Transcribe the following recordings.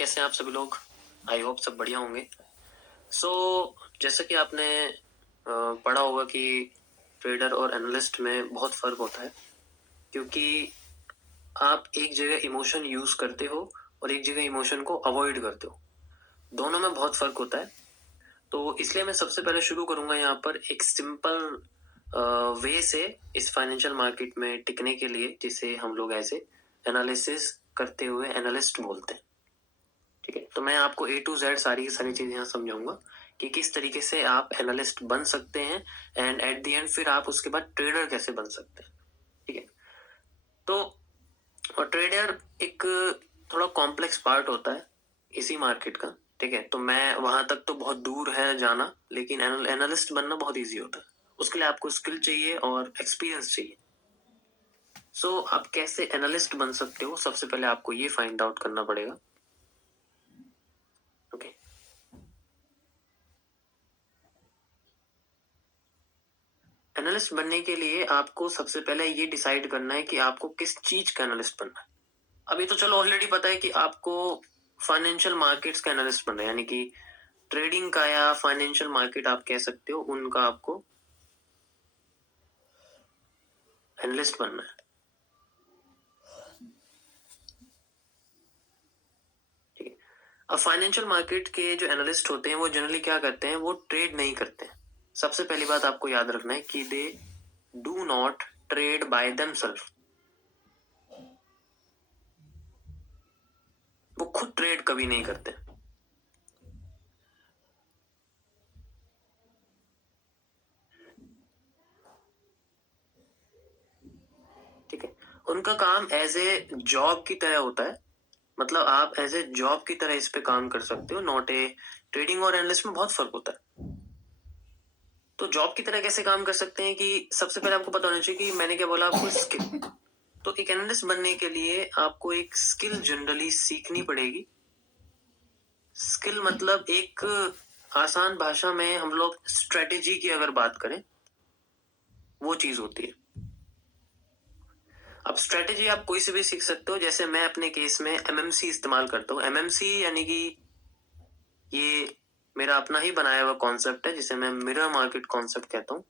कैसे हैं आप सभी लोग? आई होप सब बढ़िया होंगे। जैसा कि आपने पढ़ा होगा कि ट्रेडर और एनालिस्ट में बहुत फ़र्क होता है, क्योंकि आप एक जगह इमोशन यूज़ करते हो और एक जगह इमोशन को अवॉइड करते हो। दोनों में बहुत फ़र्क होता है। तो इसलिए मैं सबसे पहले शुरू करूँगा यहाँ पर एक सिंपल वे से इस फाइनेंशियल मार्केट में टिकने के लिए, जिसे हम लोग ऐसे एनालिसिस करते हुए एनालिस्ट बोलते हैं। ठीक है, तो मैं आपको A to Z सारी की सारी चीज़ें यहाँ समझाऊंगा कि किस तरीके से आप एनालिस्ट बन सकते हैं एंड एट द एंड फिर आप उसके बाद ट्रेडर कैसे बन सकते हैं। ठीक है, तो और ट्रेडर एक थोड़ा कॉम्प्लेक्स पार्ट होता है इसी मार्केट का। ठीक है, तो मैं वहां तक तो बहुत दूर है जाना, लेकिन एनालिस्ट बनना बहुत इजी होता है। उसके लिए आपको स्किल चाहिए और एक्सपीरियंस चाहिए। आप कैसे एनालिस्ट बन सकते हो, सबसे पहले आपको ये फाइंड आउट करना पड़ेगा। ओके, एनालिस्ट बनने के लिए आपको सबसे पहले ये डिसाइड करना है कि आपको किस चीज का एनालिस्ट बनना है। अभी तो चलो ऑलरेडी पता है कि आपको फाइनेंशियल मार्केट्स का एनालिस्ट बनना है, यानी कि ट्रेडिंग का या फाइनेंशियल मार्केट आप कह सकते हो, उनका आपको एनालिस्ट बनना है। ठीक है, अब फाइनेंशियल मार्केट के जो एनालिस्ट होते हैं वो जनरली क्या करते हैं, वो ट्रेड नहीं करते हैं। सबसे पहली बात आपको याद रखना है कि they do not trade by themselves. वो खुद ट्रेड कभी नहीं करते। ठीक है, उनका काम एज ए जॉब की तरह होता है। मतलब आप एज ए जॉब की तरह इस पे काम कर सकते हो, नॉट ए ट्रेडिंग और एनालिस्ट में बहुत फर्क होता है। तो जॉब की तरह कैसे काम कर सकते हैं कि सबसे पहले आपको पता होना चाहिए कि मैंने क्या बोला, आपको स्किल। तो एक एनालिस्ट बनने के लिए आपको एक स्किल जनरली सीखनी पड़ेगी। स्किल मतलब एक आसान भाषा में हम लोग स्ट्रेटेजी की अगर बात करें, वो चीज होती है। अब स्ट्रेटेजी आप कोई से भी सीख सकते हो। जैसे मैं अपने केस में एमएमसी इस्तेमाल करता हूँ। एमएमसी यानी कि ये मेरा अपना ही बनाया हुआ कॉन्सेप्ट है, जिसे मैं मिरर मार्केट कॉन्सेप्ट कहता हूँ।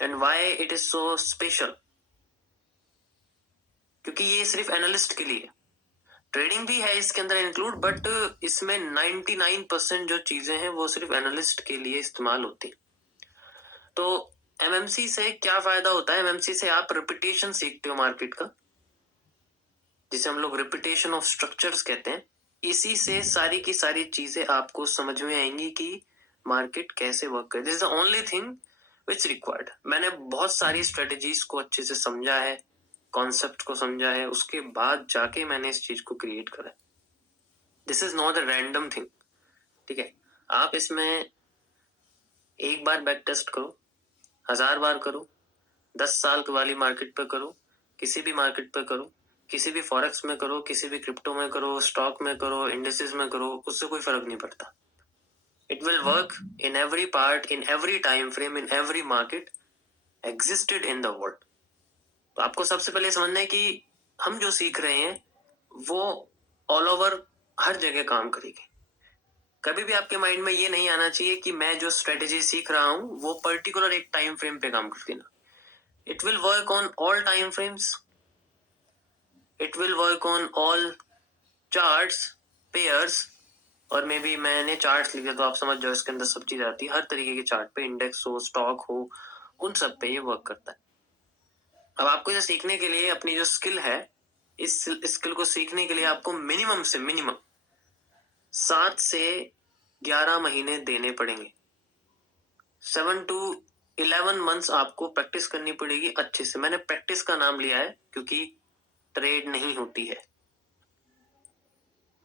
And why it is so special, क्योंकि ये सिर्फ एनालिस्ट के लिए। ट्रेडिंग भी है इसके अंदर इंक्लूड, बट इसमें 99% जो चीजें हैं वो सिर्फ एनालिस्ट के लिए इस्तेमाल होती है। तो एमएमसी से क्या फायदा होता है? एमएमसी से आप रिपीटेशन सीखते हो मार्केट का, जिसे हम लोग रिपीटेशन ऑफ स्ट्रक्चर्स कहते हैं। इसी से सारी की सारी चीजें आपको समझ में आएंगी कि मार्केट कैसे वर्क करे। This is the only thing which required. मैंने बहुत सारी स्ट्रेटेजीज को अच्छे से समझा है, कॉन्सेप्ट को समझा है, उसके बाद जाके मैंने इस चीज को क्रिएट करा है। This is not a random thing. ठीक है, आप इसमें एक बार बैक टेस्ट करो, 1000 बार करो, 10 साल वाली मार्केट पे करो, किसी भी मार्केट पे करो, किसी भी फॉरेक्स में करो, किसी भी क्रिप्टो में करो, स्टॉक में करो, इंडेक्सेस में करो, उससे कोई फर्क नहीं पड़ता। It will work in every part, in every time frame, in every market existed in the world. तो आपको सबसे पहले समझना है कि हम जो सीख रहे हैं वो ऑल ओवर हर जगह काम करेगी। कभी भी आपके माइंड में ये नहीं आना चाहिए कि मैं जो स्ट्रेटेजी सीख रहा हूं वो पर्टिकुलर एक टाइम फ्रेम पे काम करती ना। It will work on all time frames, it will work on all charts, pairs, और मे बी मैंने चार्ट्स लिखे तो आप समझ जाओ इसके अंदर सब चीज आती है। हर तरीके के चार्ट पे, इंडेक्स हो, स्टॉक हो, उन सब पे ये वर्क करता है। अब आपको इसे सीखने के लिए अपनी जो स्किल है, इस स्किल को सीखने के लिए आपको मिनिमम से मिनिमम 7 से 11 महीने देने पड़ेंगे। 7 to 11 months आपको प्रैक्टिस करनी पड़ेगी अच्छे से। मैंने प्रैक्टिस का नाम लिया है क्योंकि ट्रेड नहीं होती है।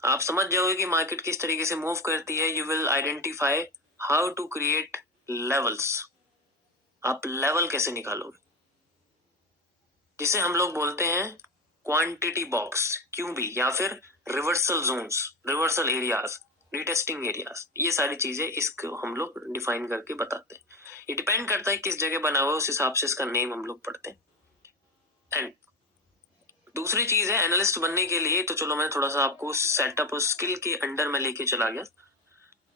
आप समझ जाओगे कि मार्केट किस तरीके से मूव करती है। You will identify how to create levels. आप लेवल कैसे निकालोगे, जिसे हम लोग बोलते हैं क्वांटिटी बॉक्स, क्यों भी, या फिर reversal zones, reversal areas, retesting areas. ये सारी चीजें इसको हम लोग डिफाइन करके बताते हैं। ये डिपेंड करता है किस जगह बना हुआ है, उस हिसाब से इसका नेम हम लोग पढ़ते हैं। एंड दूसरी चीज है एनालिस्ट बनने के लिए, तो चलो मैं थोड़ा सा आपको सेटअप और स्किल के अंडर में लेके चला गया।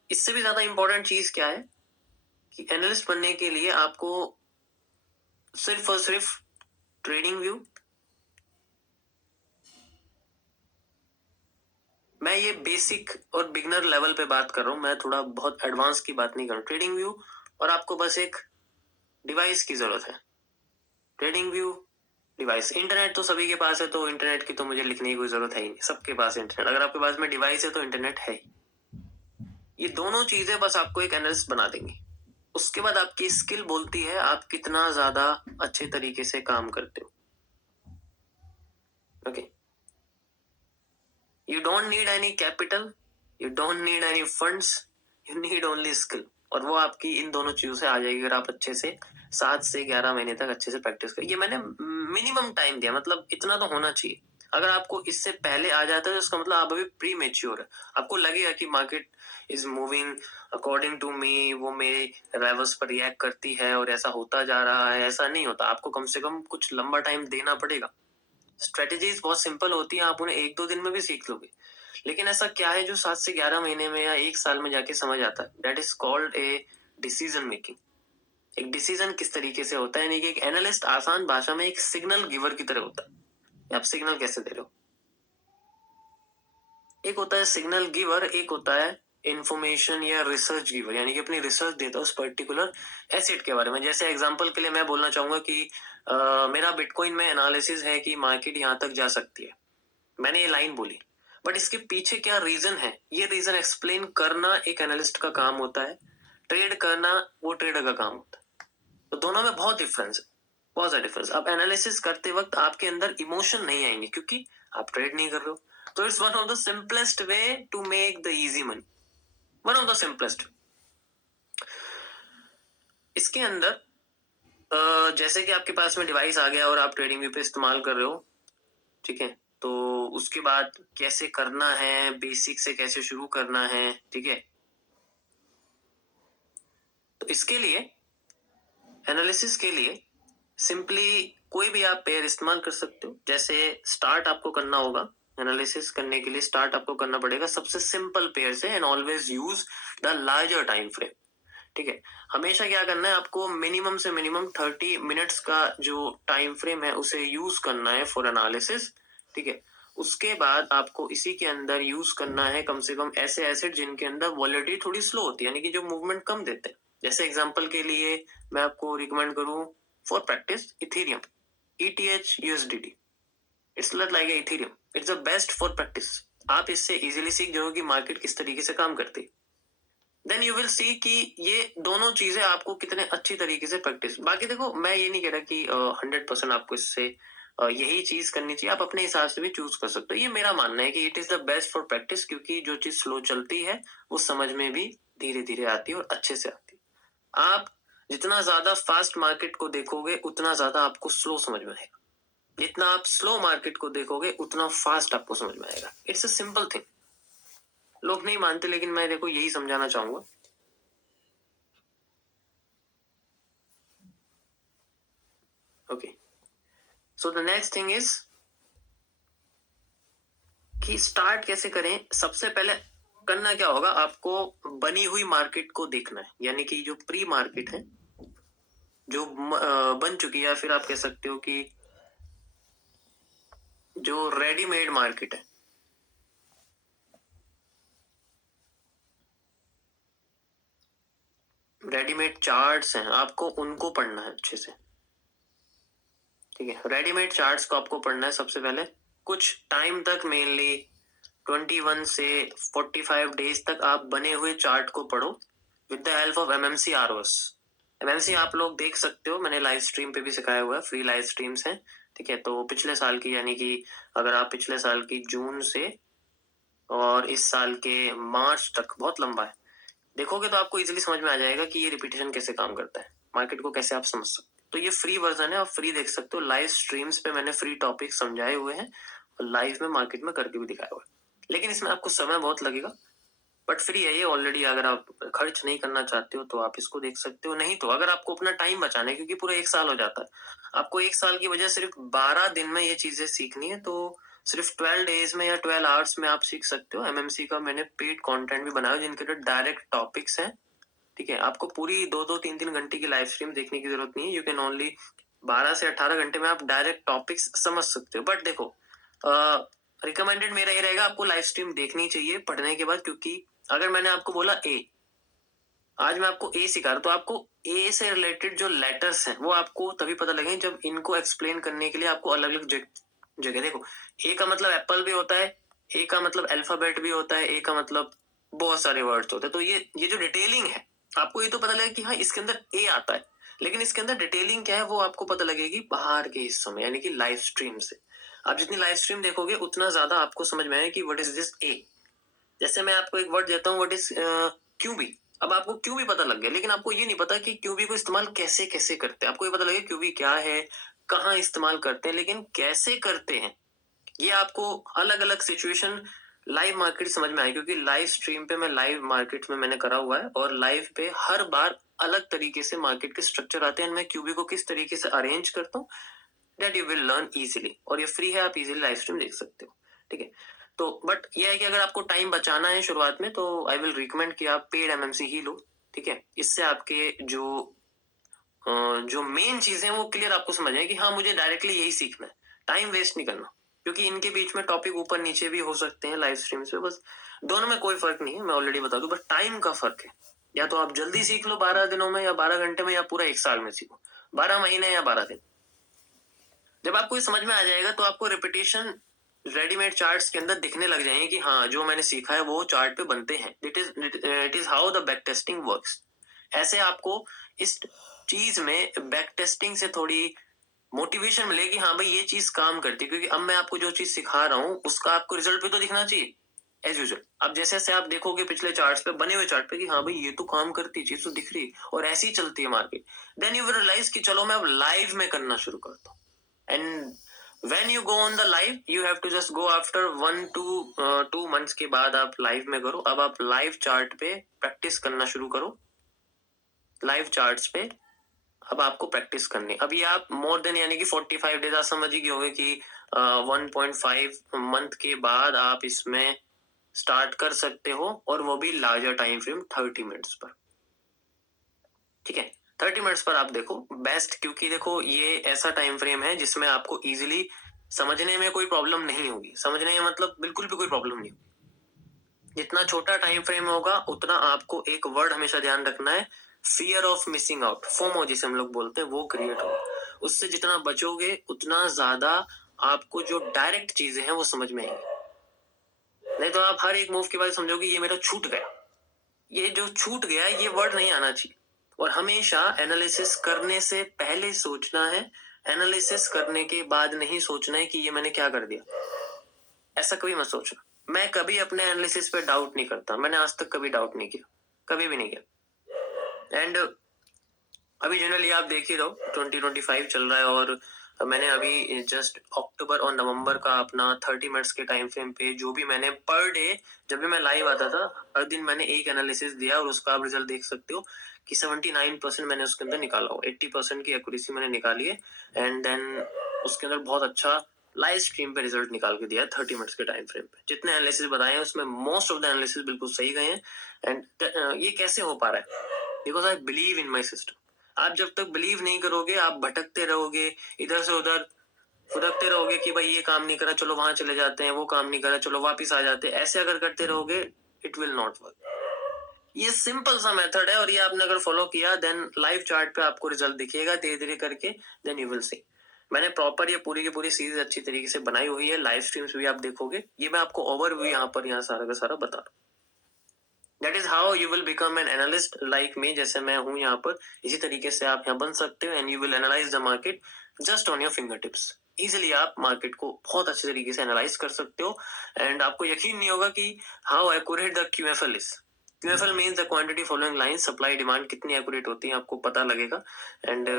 इससे भी ज्यादा इंपॉर्टेंट चीज क्या है कि एनालिस्ट बनने के लिए आपको सिर्फ और सिर्फ ट्रेडिंग व्यू, मैं ये बेसिक और बिगनर लेवल पे बात कर रहा हूँ, मैं थोड़ा बहुत एडवांस की बात नहीं कर रहा हूँ। ट्रेडिंग व्यू और आपको बस एक डिवाइस की जरूरत है। ट्रेडिंग व्यू, डिवाइस, इंटरनेट तो सभी के पास है, तो इंटरनेट की तो मुझे लिखने की कोई जरूरत है ही नहीं, सबके पास इंटरनेट। अगर आपके पास में डिवाइस है तो इंटरनेट है ही। ये दोनों चीजें बस आपको एक एनालिस्ट बना देंगी। उसके बाद आपकी स्किल बोलती है आप कितना ज्यादा अच्छे तरीके से काम करते हो। Okay, you don't need any capital, you don't need any funds, you need only skill. और वो आपकी इन दोनों चीजों से आ जाएगी अगर आप अच्छे से 7 से 11 महीने तक अच्छे से प्रैक्टिस करें। ये मैंने मिनिमम टाइम दिया, मतलब इतना तो होना चाहिए। अगर आपको इससे पहले आ जाता है तो इसका मतलब आप अभी प्री मेच्योर है। आपको लगेगा कि market is moving according to me, वो मेरे लेवल्स पर रिएक्ट करती है और ऐसा होता जा रहा है। ऐसा नहीं होता, आपको कम से कम कुछ लंबा टाइम देना पड़ेगा। स्ट्रेटेजीज बहुत सिंपल होती हैं, आप उन्हें 1-2 दिन में भी सीख लोगे। लेकिन ऐसा क्या है जो 7 से 11 महीने में या 1 साल में जाके समझ आता है? That is called a decision making. एक डिसीजन किस तरीके से होता है, यानी कि एक एनालिस्ट आसान भाषा में एक सिग्नल गिवर की तरह होता है। आप सिग्नल कैसे दे रहे हो? एक होता है सिग्नल गिवर, एक होता है इंफॉर्मेशन या रिसर्च गिवर, यानी कि अपनी रिसर्च देता है उस पर्टिकुलर एसेट के बारे में। जैसे एग्जांपल के लिए मैं बोलना चाहूंगा कि मेरा बिटकॉइन में एनालिसिस है कि मार्केट यहाँ तक जा सकती है, मैंने ये लाइन बोली, बट इसके पीछे क्या रीजन है, ये रीजन एक्सप्लेन करना एक एनालिस्ट का काम होता है। ट्रेड करना वो ट्रेडर का काम होता है। तो दोनों में बहुत डिफरेंस है, बहुत ज्यादा डिफरेंस। अब एनालिसिस करते वक्त आपके अंदर इमोशन नहीं आएंगे क्योंकि आप ट्रेड नहीं कर रहे हो। तो it's one of the simplest way to make the easy money, one of the simplest. इसके अंदर जैसे कि आपके पास में डिवाइस आ गया और आप ट्रेडिंग व्यू पे इस्तेमाल कर रहे हो, ठीक है, तो उसके बाद कैसे करना है, बेसिक से कैसे शुरू करना है, ठीक है। तो इसके लिए, एनालिसिस के लिए सिंपली कोई भी आप पेयर इस्तेमाल कर सकते हो। जैसे स्टार्ट आपको करना होगा, एनालिसिस करने के लिए स्टार्ट आपको करना पड़ेगा सबसे सिंपल पेयर से, and always use the larger time frame, ठीक है। हमेशा क्या करना है, आपको मिनिमम से मिनिमम 30 मिनट्स का जो टाइम फ्रेम है उसे यूज करना है फॉर एनालिसिस, ठीक है। उसके बाद आपको इसी के अंदर यूज करना है कम से कम ऐसे एसेट जिनके अंदर वॉलेटिलिटी थोड़ी स्लो होती है, यानी कि जो मूवमेंट कम देते हैं। जैसे एग्जांपल के लिए मैं आपको रिकमेंड करूं for practice Ethereum, ETH USDT, it's like Ethereum, it's the best for practice. आप इससे इजीली सीख जाओगे कि मार्केट किस तरीके से काम करती है। देन यू विल सी कि ये दोनों चीजें आपको कितने अच्छी तरीके से प्रैक्टिस। बाकी देखो, मैं ये नहीं कह रहा कि 100% आपको इससे यही चीज करनी चाहिए, आप अपने हिसाब से भी चूज कर सकते हो। ये मेरा मानना है कि it is the best for practice, क्योंकि जो चीज स्लो चलती है वो समझ में भी धीरे धीरे आती है और अच्छे से आती है। आप जितना ज्यादा फास्ट मार्केट को देखोगे उतना ज्यादा आपको स्लो समझ में आएगा, जितना आप स्लो मार्केट को देखोगे उतना फास्ट आपको समझ में आएगा। It's a simple thing. लोग नहीं मानते, लेकिन मैं देखो यही समझाना चाहूंगा। Okay, so the next thing is कि स्टार्ट कैसे करें। सबसे पहले करना क्या होगा, आपको बनी हुई मार्केट को देखना है, यानी कि जो प्री मार्केट है, जो बन चुकी है, या फिर आप कह सकते हो कि जो रेडीमेड मार्केट है, रेडीमेड चार्ट्स हैं, आपको उनको पढ़ना है अच्छे से, ठीक है। रेडीमेड चार्ट्स को आपको पढ़ना है सबसे पहले कुछ टाइम तक, मेनली 21 से 45 डेज तक आप बने हुए चार्ट को पढ़ो with the help of MMC ROS। MMC आप लोग देख सकते हो, मैंने लाइव स्ट्रीम पे भी सिखाया हुआ है, फ्री लाइव स्ट्रीम्स हैं, ठीक है। तो पिछले साल की, यानी कि अगर आप पिछले साल की जून से और इस साल के मार्च तक, बहुत लंबा है, देखोगे तो आपको इजीली समझ में आ जाएगा कि ये रिपीटेशन कैसे काम करता है, मार्केट को कैसे आप समझ सकते हो। तो ये फ्री वर्जन है, आप फ्री देख सकते हो। लाइव स्ट्रीम्स पे मैंने फ्री टॉपिक समझाए हुए हैं और लाइव में मार्केट में करके भी दिखाया हुआ है, लेकिन इसमें आपको समय बहुत लगेगा। बट फ्री है ये ऑलरेडी। अगर आप खर्च नहीं करना चाहते हो तो आप इसको देख सकते हो, नहीं तो अगर आपको अपना टाइम बचाना है, क्योंकि पूरा 1 साल हो जाता है, आपको 1 साल की वजह सिर्फ 12 दिन में ये चीजें सीखनी है, तो सिर्फ 12 डेज में या 12 आवर्स में आप सीख सकते हो। एमएमसी का मैंने पेड कंटेंट भी बनाया जिनके लिए डायरेक्ट टॉपिक्स हैं, ठीक है। आपको पूरी 2-2 3-3 घंटे की लाइव स्ट्रीम देखने की जरूरत नहीं है। यू कैन ओनली 12 से 18 घंटे में आप डायरेक्ट टॉपिक्स समझ सकते हो। बट देखो, रिकमेंडेड मेरा ये रहेगा, आपको लाइव स्ट्रीम देखनी चाहिए पढ़ने के बाद, क्योंकि अगर मैंने आपको बोला ए, आज मैं आपको ए सिखा रहा हूं, तो आपको ए से रिलेटेड जो लेटर्स हैं वो आपको तभी पता लगेंगे जब इनको एक्सप्लेन करने के लिए आपको अलग अलग जगह देखो। ए का मतलब एप्पल भी होता है, ए का मतलब अल्फाबेट भी होता है, ए का मतलब बहुत सारे वर्ड्स होते हैं। तो ये जो डिटेलिंग है, आपको ये तो पता लगेगा कि हाँ इसके अंदर ए आता है, लेकिन इसके अंदर डिटेलिंग क्या है वो आपको पता लगेगी बाहर के हिस्सों में, यानी कि लाइव स्ट्रीम से। आप जितनी लाइव स्ट्रीम देखोगे उतना ज्यादा आपको समझ में आएगा कि व्हाट इज दिस ए। जैसे मैं आपको एक वर्ड देता हूँ, व्हाट इज क्यूबी। अब आपको क्यूबी पता लग गया, लेकिन आपको ये नहीं पता कि क्यूबी को इस्तेमाल कैसे कैसे करते हैं। आपको ये पता लगे क्यूबी क्या है, कहाँ इस्तेमाल करते हैं, लेकिन कैसे करते हैं ये आपको अलग अलग सिचुएशन लाइव मार्केट समझ में आए, क्योंकि लाइव स्ट्रीम पे मैं लाइव मार्केट में मैंने करा हुआ है, और लाइव पे हर बार अलग तरीके से मार्केट के स्ट्रक्चर आते हैं। मैं क्यूबी को किस तरीके से अरेंज करता हूँ, that you will learn easily. और ये फ्री है, आप इजीली लाइव स्ट्रीम देख सकते हो, ठीक है। तो बट ये है कि अगर आपको टाइम बचाना है शुरुआत में, तो आई विल रिकमेंड कि आप पेड एमएमसी ही लो, ठीक है। इससे आपके जो मेन चीजें हैं वो क्लियर आपको समझ आए कि हाँ मुझे डायरेक्टली यही सीखना है, टाइम वेस्ट नहीं करना, क्योंकि इनके बीच में टॉपिक ऊपर नीचे भी हो सकते हैं लाइव स्ट्रीम्स पे। बस दोनों में कोई फर्क नहीं है, मैं ऑलरेडी बता दूं, बस टाइम का फर्क है। या तो आप जल्दी सीख लो 12 दिनों में, या 12 घंटे में, या पूरा 1 साल में सीखो, 12 महीने या 12 दिन। जब आपको ये समझ में आ जाएगा तो आपको रिपीटेशन रेडीमेड चार्ट्स के अंदर दिखने लग जाएंगे कि हाँ जो मैंने सीखा है वो चार्ट पे बनते हैं। It is how the back testing works. ऐसे आपको इस चीज में बैक टेस्टिंग से थोड़ी मोटिवेशन मिलेगी, हाँ भाई ये चीज काम करती है, क्योंकि अब मैं आपको जो चीज सिखा रहा हूँ उसका आपको रिजल्ट भी तो दिखना चाहिए एज यूजुअल। अब जैसे जैसे आप देखोगे पिछले चार्ट्स पे, बने हुए चार्ट पे, कि हाँ भाई ये तो काम करती है, चीज तो दिख रही है और ऐसी चलती है market, then you will realise कि चलो मैं अब लाइव में करना शुरू करता हूँ। And when you go on the live, you have to just go after 1 to 2 months के बाद आप लाइव में करो। अब आप लाइव चार्ट पे प्रैक्टिस करना शुरू करो, लाइव चार्ट्स पे अब आपको प्रैक्टिस करनी। अब ये आप मोर देन यानी कि 45 डेज, आप समझ ही गए होंगे कि 1.5 मंथ के बाद आप इसमें स्टार्ट कर सकते हो, और वो भी लार्जर टाइम फ्रेम 30 मिनट्स पर, ठीक है। 30 मिनट्स पर आप देखो बेस्ट, क्योंकि देखो ये ऐसा टाइम फ्रेम है जिसमें आपको इजीली समझने में कोई प्रॉब्लम नहीं होगी। समझने में मतलब बिल्कुल भी कोई प्रॉब्लम नहीं होगी। जितना छोटा टाइम फ्रेम होगा उतना आपको एक वर्ड हमेशा ध्यान रखना है, fear of missing out, FOMO जिसे हम लोग बोलते हैं, वो क्रिएट हो। उससे जितना बचोगे उतना ज्यादा आपको जो डायरेक्ट चीजें हैं वो समझ में आएंगी। नहीं तो आप हर एक मूव के बाद समझोगे ये मेरा छूट गया। ये जो छूट गया ये वर्ड नहीं आना चाहिए। और हमेशा एनालिसिस करने से पहले सोचना है, एनालिसिस करने के बाद नहीं सोचना है कि ये मैंने क्या कर दिया। ऐसा कभी मत सोचना। मैं कभी अपने एनालिसिस पे डाउट नहीं करता, मैंने आज तक कभी डाउट नहीं किया, कभी भी नहीं किया। एंड अभी जनरली आप देख ही रहो 2025 चल रहा है, और मैंने अभी जस्ट अक्टूबर और नवंबर का अपना 30 मिनट्स के टाइम फ्रेम पे जो भी मैंने पर डे, जब भी मैं लाइव आता था हर दिन मैंने एक एनालिसिस दिया, और उसका आप रिजल्ट देख सकते हो कि 79% मैंने उसके अंदर निकाला हो, 80% की एक्यूरेसी मैंने निकाली है। एंड देन उसके अंदर बहुत अच्छा लाइव स्ट्रीम पे रिजल्ट निकाल के दिया 30 मिनट्स के टाइम फ्रेम पे। जितने एनालिसिस बताए हैं उसमें मोस्ट ऑफ द एनालिसिस बिल्कुल सही गए हैं। एंड ये कैसे हो पा रहा है, because I believe in my system. आप जब तक बिलीव नहीं करोगे आप भटकते रहोगे, इधर से उधर फुदकते रहोगे कि भाई ये काम नहीं करा चलो वहां चले जाते हैं, वो काम नहीं करा चलो वापिस आ जाते हैं। ऐसे अगर करते रहोगे इट विल नॉट वर्क। ये सिंपल सा मेथड है, और ये आपने अगर फॉलो किया देन लाइव चार्ट पे आपको रिजल्ट दिखेगा धीरे धीरे करके, देन यू विल सी। मैंने प्रॉपर ये पूरी की पूरी सीरीज अच्छी तरीके से बनाई हुई है, लाइव स्ट्रीम्स भी आप देखोगे। ये मैं आपको ओवरव्यू यहाँ सारा का सारा बता रहा हूँ। That is how you will become an analyst like me, जैसे मैं हूँ यहाँ पर, इसी तरीके से आप यहाँ बन सकते हो। And you will analyse the market just on your finger tips. Easily आप मार्केट को बहुत अच्छे तरीके से एनालाइज कर सकते हो, एंड आपको यकीन नहीं होगा कि how accurate the QFL is. QFL means the quantity following line, supply demand कितनी एक्यूरेट होती है आपको पता लगेगा। एंड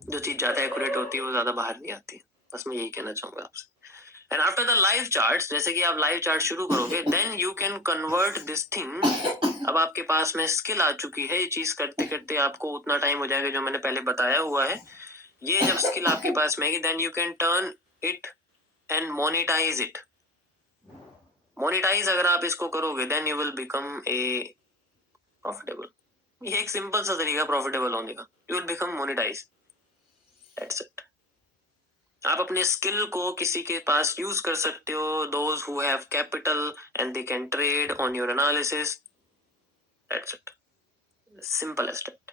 जो चीज ज्यादा एक्यूरेट होती है वो ज्यादा बाहर नहीं आती है। बस मैं यही कहना चाहूंगा आपसे। And after the live charts, जैसे कि आप लाइव चार्ट शुरू करोगे, then you can convert this thing. अब आपके पास में स्किल आ चुकी है, ये चीज करते करते आपको उतना टाइम हो जाएगा जो मैंने पहले बताया हुआ है। ये जब स्किल आपके पास में आएगी, then you can turn it and monetise it. Monetise अगर आप इसको करोगे, then you will become a profitable. ये एक सिंपल सा तरीका प्रॉफिटेबल होने का, you will become monetise, that's it. आप अपने स्किल को किसी के पास यूज कर सकते हो, those who have capital and they can trade on your analysis, that's it, simple as that.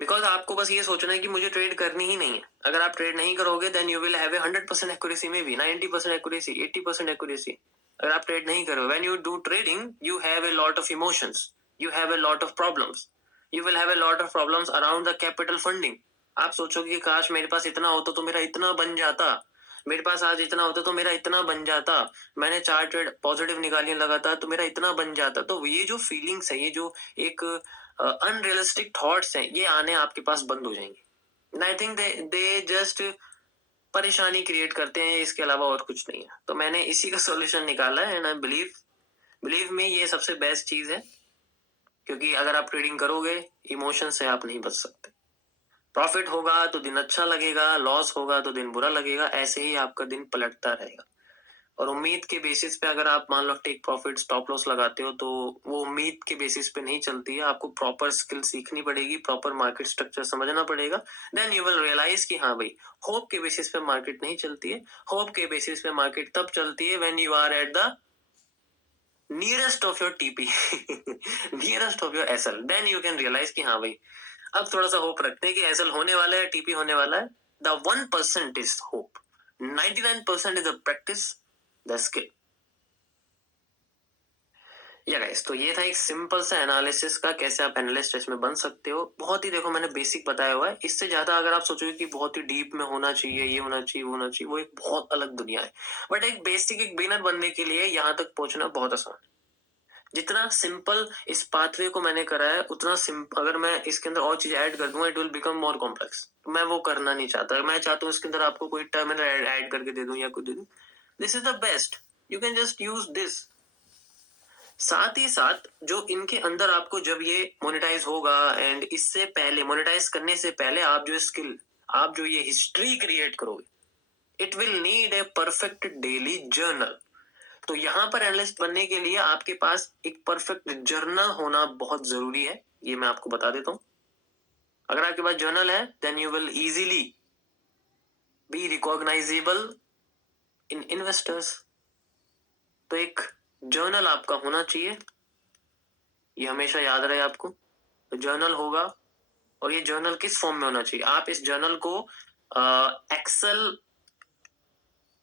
Because आपको बस ये सोचना है कि मुझे ट्रेड करनी ही नहीं है। अगर आप ट्रेड नहीं करोगे, then you will have a 100% accuracy, में भी 90% एक्यूरेसी, 80% एक्यूरेसी। अगर आप ट्रेड नहीं करोगे, when you do trading, you have a lot of emotions, you have a lot of problems, you will have a lot of problems around the capital funding. आप सोचोगे कि काश मेरे पास इतना होता तो मेरा इतना बन जाता, मेरे पास आज इतना होता तो मेरा इतना बन जाता, मैंने 4 ट्रेड पॉजिटिव निकालने लगा था तो मेरा इतना बन जाता। तो ये जो फीलिंग्स है, ये जो एक अनरियलिस्टिक थॉट्स हैं, ये आने आपके पास बंद हो जाएंगे। आई थिंक दे जस्ट परेशानी क्रिएट करते हैं, इसके अलावा और कुछ नहीं है। तो मैंने इसी का सॉल्यूशन निकाला है, एंड आई बिलीव में ये सबसे बेस्ट चीज है। क्योंकि अगर आप ट्रेडिंग करोगे, इमोशन से आप नहीं बच सकते। प्रॉफिट होगा तो दिन अच्छा लगेगा, लॉस होगा तो दिन बुरा लगेगा, ऐसे ही आपका दिन पलटता रहेगा। और उम्मीद के बेसिस पे अगर आप मान लो टेक प्रॉफिट, स्टॉप लॉस लगाते हो, तो वो उम्मीद के बेसिस पे नहीं चलती है। आपको प्रॉपर स्किल सीखनी पड़ेगी, प्रॉपर मार्केट स्ट्रक्चर समझना पड़ेगा। देन यू विल रियलाइज कि हाँ भाई, होप के बेसिस पे मार्केट नहीं चलती है। होप के बेसिस पे मार्केट तब चलती है when you are at the nearest of your TP, nearest of your SL. Then you can realise कि हाँ भाई, अब थोड़ा सा होप रखते हैं कि एसएल होने वाला है, टीपी होने वाला है। The 1% is hope, 99% is a practice, the skill. या गाइस, तो ये था एक सिंपल सा एनालिसिस का, कैसे आप एनालिस्ट इसमें बन सकते हो। बहुत ही देखो, मैंने बेसिक बताया हुआ है। इससे ज्यादा अगर आप सोचोगे कि बहुत ही डीप में होना चाहिए, ये होना चाहिए, वो होना चाहिए, वो एक बहुत अलग दुनिया है। बट एक बेसिक, एक बिगिनर बनने के लिए यहाँ तक पहुंचना बहुत आसान है। जितना सिंपल इस पाथवे को मैंने करा है, उतना सिंपल अगर मैं इसके अंदर और चीज ऐड कर दूंगा, it will become more complex. मैं वो करना नहीं चाहता। मैं चाहता हूँ इसके अंदर आपको कोई टर्मिनल ऐड करके दे दूं या कुछ दे दूं। This is the best, you can just use this. साथ ही साथ जो इनके अंदर आपको जब ये मोनेटाइज होगा, एंड इससे पहले, मोनेटाइज करने से पहले, आप जो स्किल, आप जो ये हिस्ट्री क्रिएट करोगे, it will need a perfect daily journal. तो यहाँ पर एनालिस्ट बनने के लिए आपके पास एक परफेक्ट जर्नल होना बहुत जरूरी है। ये मैं आपको बता देता हूं। अगर आपके पास जर्नल है, then you will easily be recognisable in investors. तो एक जर्नल आपका होना चाहिए, ये हमेशा याद रहे आपको। तो जर्नल होगा, और ये जर्नल किस फॉर्म में होना चाहिए? आप इस जर्नल को एक्सेल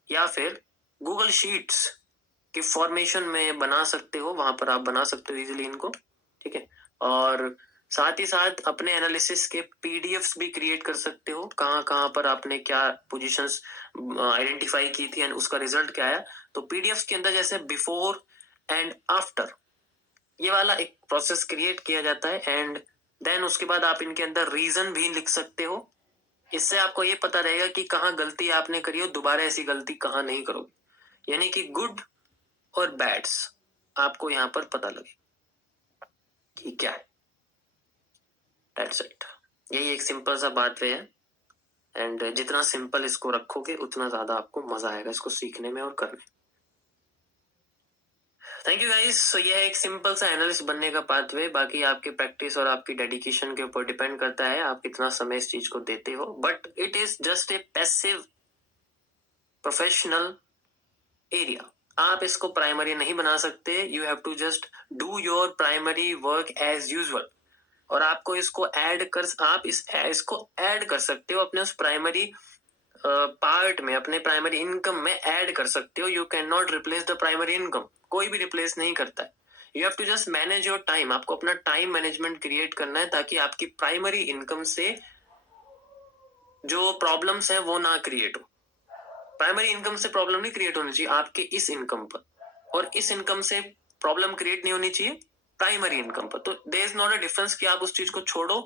या फिर गूगल शीट्स के फॉर्मेशन में बना सकते हो। वहां पर आप बना सकते हो इजीली इनको, ठीक है। और साथ ही साथ अपने एनालिसिस के पीडीएफ्स भी क्रिएट कर सकते हो, कहाँ कहाँ पर आपने क्या पोजीशंस आइडेंटिफाई की थी एंड उसका रिजल्ट क्या आया। तो पीडीएफ्स के अंदर जैसे बिफोर एंड आफ्टर, ये वाला एक प्रोसेस क्रिएट किया जाता है। एंड देन उसके बाद आप इनके अंदर रीजन भी लिख सकते हो। इससे आपको ये पता रहेगा कि कहाँ गलती आपने करी हो, दोबारा ऐसी गलती कहाँ नहीं करोगे। यानी कि गुड और बैड्स आपको यहाँ पर पता लगे कि क्या है। That's it. यही एक सिंपल सा बात वे है। एंड जितना सिंपल इसको रखोगे, उतना ज्यादा आपको मजा आएगा इसको सीखने में और करने में। Thank you guys. सो यह एक सिंपल सा एनालिस्ट बनने का पाथवे। बाकी आपके प्रैक्टिस और आपकी डेडिकेशन के ऊपर डिपेंड करता है, आप कितना समय इस चीज को देते हो। But it is just a passive professional area. आप इसको प्राइमरी नहीं बना सकते। You have to just do your primary work as usual. और आपको इसको ऐड कर, आप इसको ऐड कर सकते हो अपने उस प्राइमरी पार्ट में, अपने प्राइमरी इनकम में ऐड कर सकते हो। You can not replace the primary income, कोई भी रिप्लेस नहीं करता है। You have to just manage your time. आपको अपना टाइम मैनेजमेंट क्रिएट करना है, ताकि आपकी प्राइमरी इनकम से जो प्रॉब्लम्स है वो ना क्रिएट हो। प्राइमरी इनकम से प्रॉब्लम नहीं क्रिएट होनी चाहिए आपके इस इनकम पर, और इस इनकम से प्रॉब्लम क्रिएट नहीं होनी चाहिए प्राइमरी इनकम पर। तो there is not a difference कि आप उस चीज को छोड़ो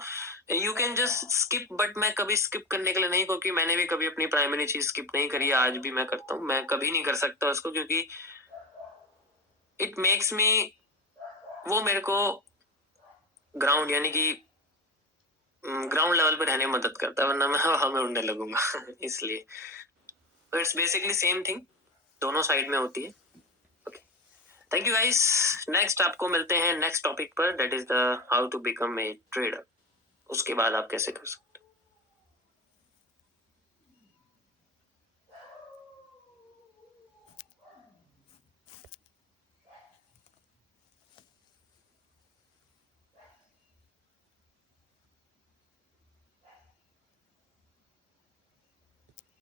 you can just skip, but मैं कभी स्किप करने के लिए नहीं, क्योंकि मैंने भी कभी अपनी प्राइमरी चीज स्किप नहीं करी है, आज भी मैं करता हूँ। मैं कभी नहीं कर सकता उसको, क्योंकि इट मेक्स मी, वो मेरे को ग्राउंड यानी कि ग्राउंड लेवल पे रहने में मदद करता है, वरना मैं हवा में उड़ने लगूंगा इसलिए इट्स बेसिकली सेम थिंग, दोनों साइड में होती है। Okay, thank you guys. Next आपको मिलते हैं नेक्स्ट टॉपिक पर, that is the how to become a trader. उसके बाद आप कैसे कर सकते